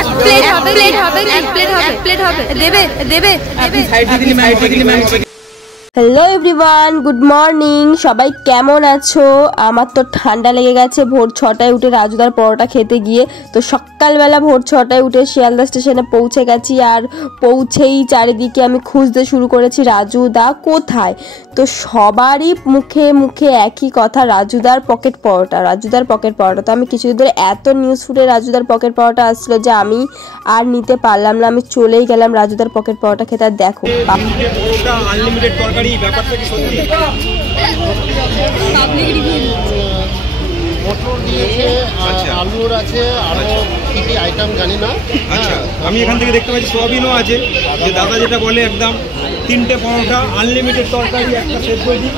এক প্লেট হবে, এক প্লেট হবে দেবে দেবে। Hello everyone, good morning. সবাই কেমন আছো? আমার তো ঠান্ডা লেগে গেছে ভোর 6টায় উঠে রাজুদার পরোটা খেতে গিয়ে। তো সকালবেলা ভোর 6টায় উঠে শিয়ালদা স্টেশনে পৌঁছে গেছি, আর পৌঁছেই চারিদিকে আমি খুঁজতে শুরু করেছি রাজুদা কোথায়। তো সবারই মুখে মুখে একই কথা, রাজুদার পকেট পরোটা, রাজুদার পকেট পরোটা। তো আমি কিছুদিন ধরে এত নিউজ ফুটে রাজুদার পকেট পরোটা আসছিল যে আমি আর নিতে পারলাম না, আমি চলেই গেলাম রাজুদার পকেট পরোটা খেতে। আর দেখো আনলিমিটেড তরকারি, ব্যাপারটা কি সত্যি? পাবলিক রিভিউ মটর দিয়েছে, আলুর আছে, আরো কি কি আইটেম জানি না। আচ্ছা, আমি এখান থেকে দেখতে পাচ্ছি সোয়াবিনও আছে। যে দাদা যেটা বলে একদম 3টে পরোটা, আনলিমিটেড তরকারি, একটা সেদ্ধ ডিম।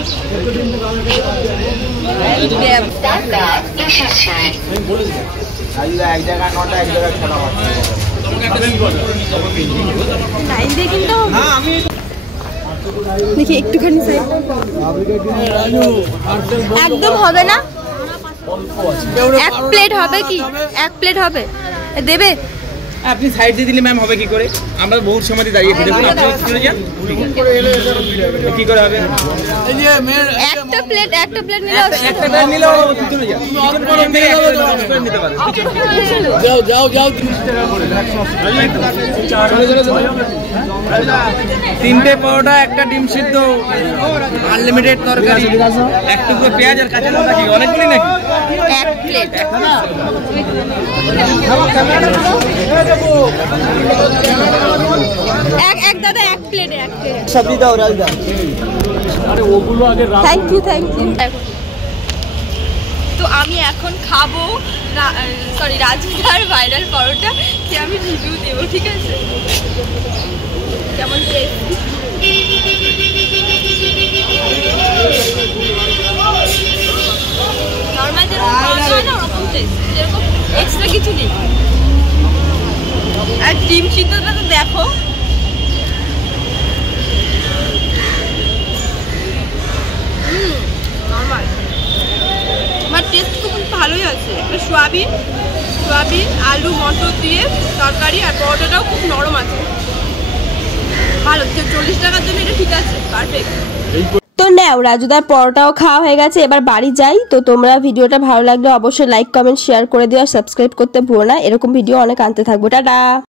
দেখি একটুখানি একদম হবে না, এক প্লেট হবে কি? এক প্লেট হবে দেবে? আপনি সাইড দিয়ে দিলে ম্যাম হবে কি করে? আমরা বহুত সময় দাঁড়িয়ে খেতে পারি, আপনি চলে যান। কি করে হবে? একটা প্লেট নিলে একটা প্লেট নিলেও চলে যান, নিতে পারেন। যাও 30 টাকা করে। 3টে পরোটা, একটা ডিম সিদ্ধ, আনলিমিটেড তরকারি, একটু পেঁয়াজ আর কাঁচা লঙ্কা। কি অনেকগুলি নাকি? এক প্লেট। এক দাদা এক প্লেট, এক প্লেট সবজি দাও রাজদা। আরে ওগুলো আগে রাখ। Thank you. তো আমি এখন খাবো রাজুদার ভাইরাল পরোটা, কি আমি রিভিউ দেবো, ঠিক আছে? কেমন টেস্ট? নরমাল যেরকম হয় না ওরকম টেস্ট, যেরকম এক্সট্রা কিছু নেই। আর ডিম সিদ্ধটা তো দেখো, নরমাল, আমার টেস্ট খুব ভালোই আছে। সোয়াবিন, আলু মটর দিয়ে তরকারি, আর পরোটাটাও খুব নরম আছে, ভালো। 40 টাকার জন্য এটা ঠিক আছে, পারফেক্ট। তো নাও, রাজুদার পরোটাও খাওয়া হয়ে গেছে, এবার বাড়ি যাই। তো তোমরা ভিডিওটা ভালো লাগলে অবশ্যই লাইক, কমেন্ট, শেয়ার করে দিও, আর সাবস্ক্রাইব করতে ভুলো না। এরকম ভিডিও অনেক আনতে থাকবো। টাটা।